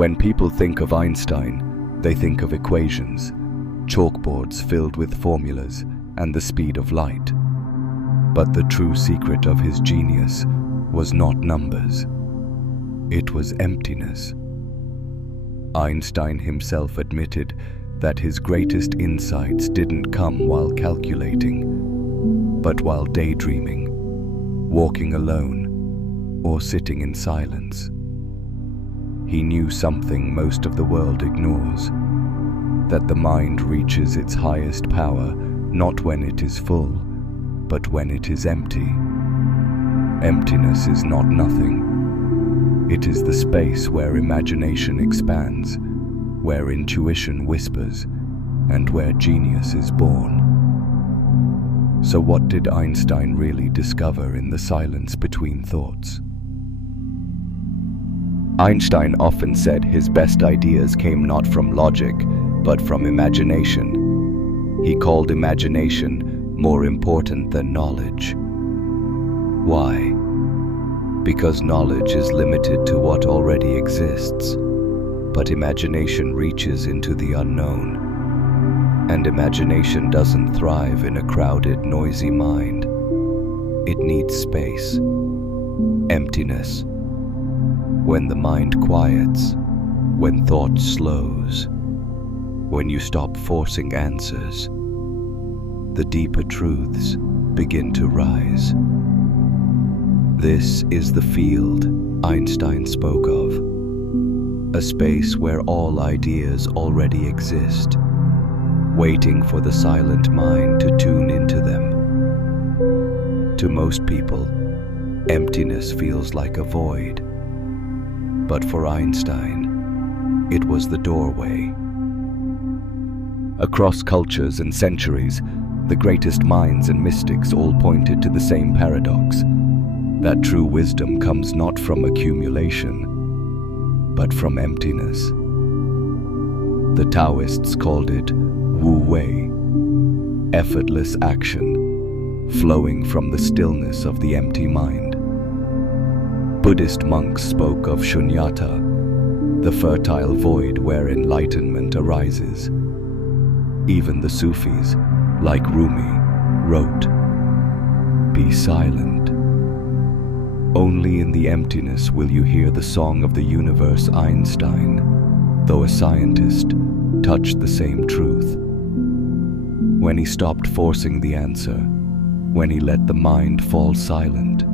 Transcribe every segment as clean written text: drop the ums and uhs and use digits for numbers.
When people think of Einstein, they think of equations, chalkboards filled with formulas, and the speed of light. But the true secret of his genius was not numbers. It was emptiness. Einstein himself admitted that his greatest insights didn't come while calculating, but while daydreaming, walking alone, or sitting in silence. He knew something most of the world ignores, that the mind reaches its highest power not when it is full, but when it is empty. Emptiness is not nothing. It is the space where imagination expands, where intuition whispers, and where genius is born. So what did Einstein really discover in the silence between thoughts? Einstein often said his best ideas came not from logic, but from imagination. He called imagination more important than knowledge. Why? Because knowledge is limited to what already exists, but imagination reaches into the unknown. And imagination doesn't thrive in a crowded, noisy mind. It needs space, emptiness. When the mind quiets, when thought slows, when you stop forcing answers, the deeper truths begin to rise. This is the field Einstein spoke of, a space where all ideas already exist, waiting for the silent mind to tune into them. To most people, emptiness feels like a void. But for Einstein, it was the doorway. Across cultures and centuries, the greatest minds and mystics all pointed to the same paradox, that true wisdom comes not from accumulation, but from emptiness. The Taoists called it Wu Wei, effortless action, flowing from the stillness of the empty mind. Buddhist monks spoke of shunyata, the fertile void where enlightenment arises. Even the Sufis, like Rumi, wrote, "Be silent. Only in the emptiness will you hear the song of the universe." Einstein, though a scientist, touched the same truth. When he stopped forcing the answer, when he let the mind fall silent,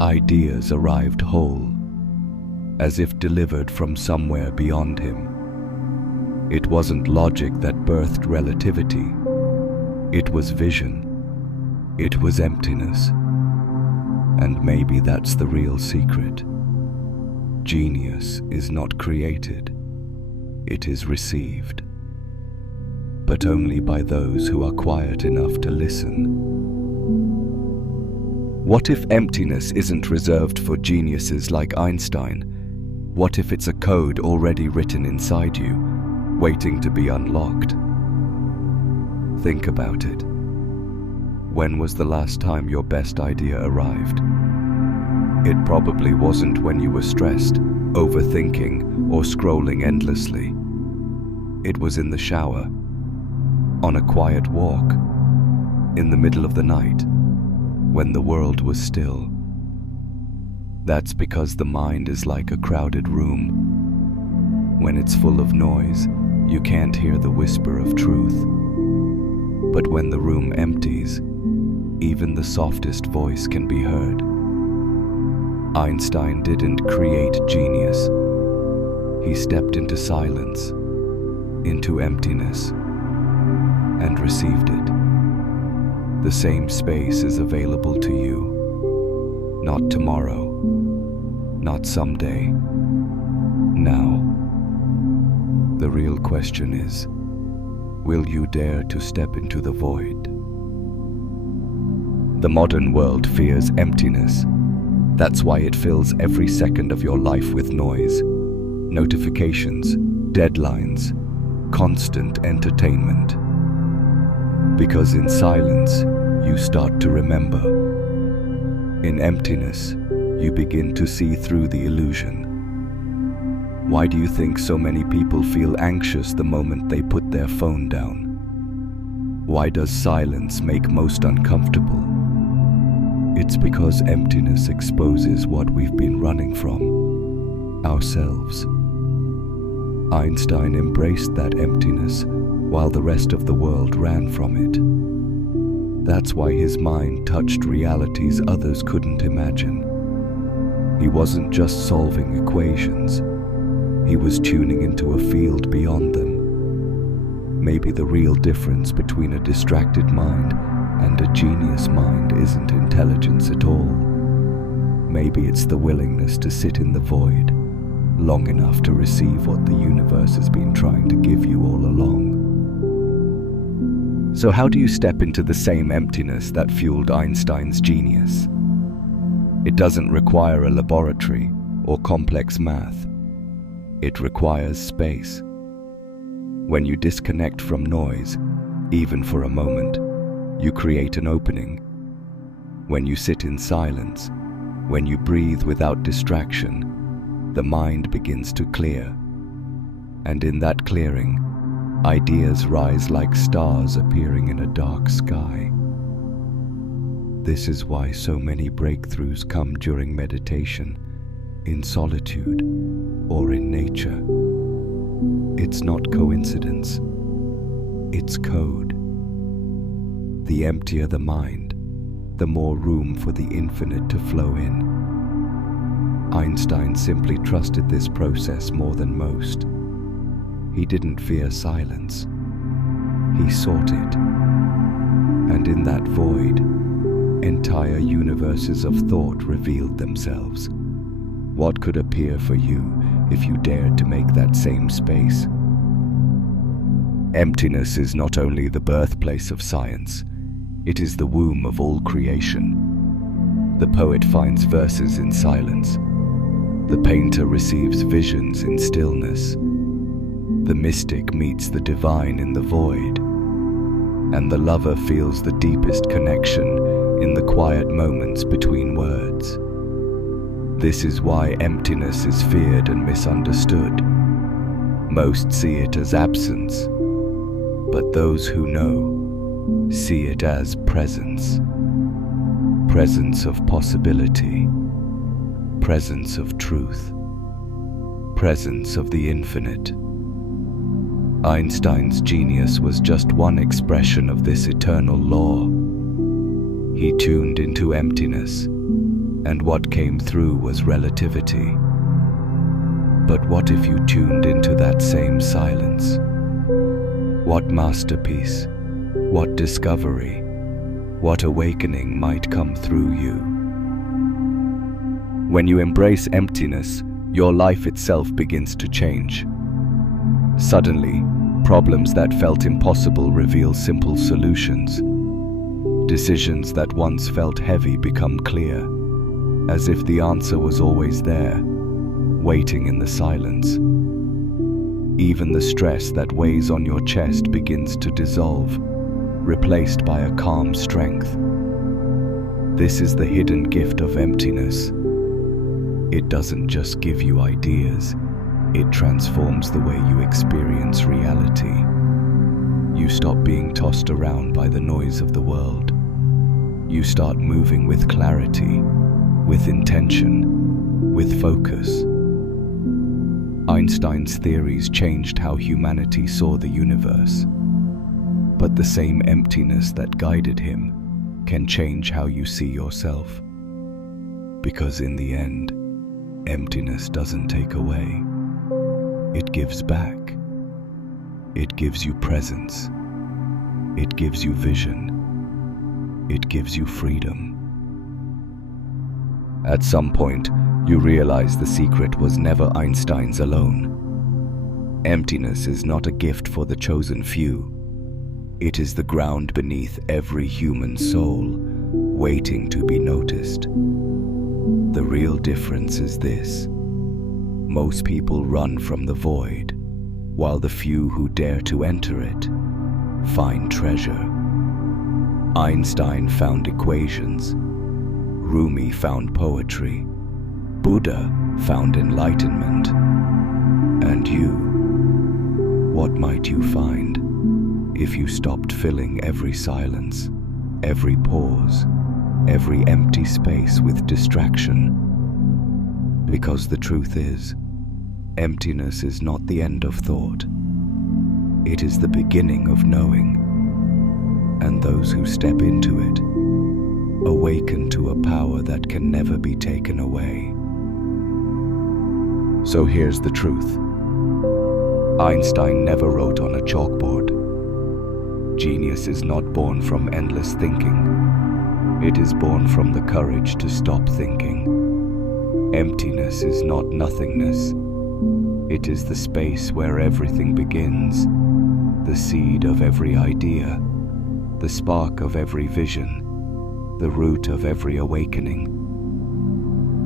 ideas arrived whole, as if delivered from somewhere beyond him. It wasn't logic that birthed relativity. It was vision. It was emptiness. And maybe that's the real secret. Genius is not created. It is received. But only by those who are quiet enough to listen. What if emptiness isn't reserved for geniuses like Einstein? What if it's a code already written inside you, waiting to be unlocked? Think about it. When was the last time your best idea arrived? It probably wasn't when you were stressed, overthinking, or scrolling endlessly. It was in the shower, on a quiet walk, in the middle of the night, when the world was still. That's because the mind is like a crowded room. When it's full of noise, you can't hear the whisper of truth. But when the room empties, even the softest voice can be heard. Einstein didn't create genius. He stepped into silence, into emptiness, and received it. The same space is available to you. Not tomorrow, not someday, now. The real question is, will you dare to step into the void? The modern world fears emptiness. That's why it fills every second of your life with noise, notifications, deadlines, constant entertainment. Because in silence, you start to remember. In emptiness, you begin to see through the illusion. Why do you think so many people feel anxious the moment they put their phone down? Why does silence make most uncomfortable? It's because emptiness exposes what we've been running from: ourselves. Einstein embraced that emptiness while the rest of the world ran from it. That's why his mind touched realities others couldn't imagine. He wasn't just solving equations, he was tuning into a field beyond them. Maybe the real difference between a distracted mind and a genius mind isn't intelligence at all. Maybe it's the willingness to sit in the void long enough to receive what the universe has been trying to give you all along. So how do you step into the same emptiness that fueled Einstein's genius? It doesn't require a laboratory or complex math. It requires space. When you disconnect from noise, even for a moment, you create an opening. When you sit in silence, when you breathe without distraction, the mind begins to clear. And in that clearing, ideas rise like stars appearing in a dark sky. This is why so many breakthroughs come during meditation, in solitude, or in nature. It's not coincidence, it's code. The emptier the mind, the more room for the infinite to flow in. Einstein simply trusted this process more than most. He didn't fear silence. He sought it. And in that void, entire universes of thought revealed themselves. What could appear for you if you dared to make that same space? Emptiness is not only the birthplace of science, it is the womb of all creation. The poet finds verses in silence. The painter receives visions in stillness. The mystic meets the divine in the void. And the lover feels the deepest connection in the quiet moments between words. This is why emptiness is feared and misunderstood. Most see it as absence, but those who know see it as presence. Presence of possibility, presence of truth, presence of the infinite. Einstein's genius was just one expression of this eternal law. He tuned into emptiness, and what came through was relativity. But what if you tuned into that same silence? What masterpiece, what discovery, what awakening might come through you? When you embrace emptiness, your life itself begins to change. Suddenly, problems that felt impossible reveal simple solutions. Decisions that once felt heavy become clear, as if the answer was always there, waiting in the silence. Even the stress that weighs on your chest begins to dissolve, replaced by a calm strength. This is the hidden gift of emptiness. It doesn't just give you ideas, it transforms the way you experience reality. You stop being tossed around by the noise of the world. You start moving with clarity, with intention, with focus. Einstein's theories changed how humanity saw the universe. But the same emptiness that guided him can change how you see yourself. Because in the end, emptiness doesn't take away. It gives back. It gives you presence. It gives you vision. It gives you freedom. At some point, you realize the secret was never Einstein's alone. Emptiness is not a gift for the chosen few. It is the ground beneath every human soul, waiting to be noticed. The real difference is this: most people run from the void, while the few who dare to enter it find treasure. Einstein found equations, Rumi found poetry, Buddha found enlightenment. And you, what might you find if you stopped filling every silence, every pause, every empty space with distraction? Because the truth is, emptiness is not the end of thought. It is the beginning of knowing. And those who step into it awaken to a power that can never be taken away. So here's the truth. Einstein never wrote on a chalkboard. Genius is not born from endless thinking. It is born from the courage to stop thinking. Emptiness is not nothingness. It is the space where everything begins, the seed of every idea, the spark of every vision, the root of every awakening.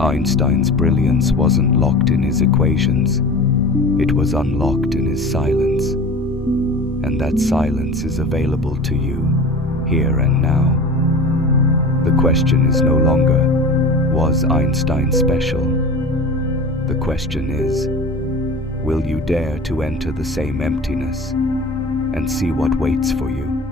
Einstein's brilliance wasn't locked in his equations. It was unlocked in his silence. And that silence is available to you, here and now. The question is no longer, was Einstein special? The question is, will you dare to enter the same emptiness and see what waits for you?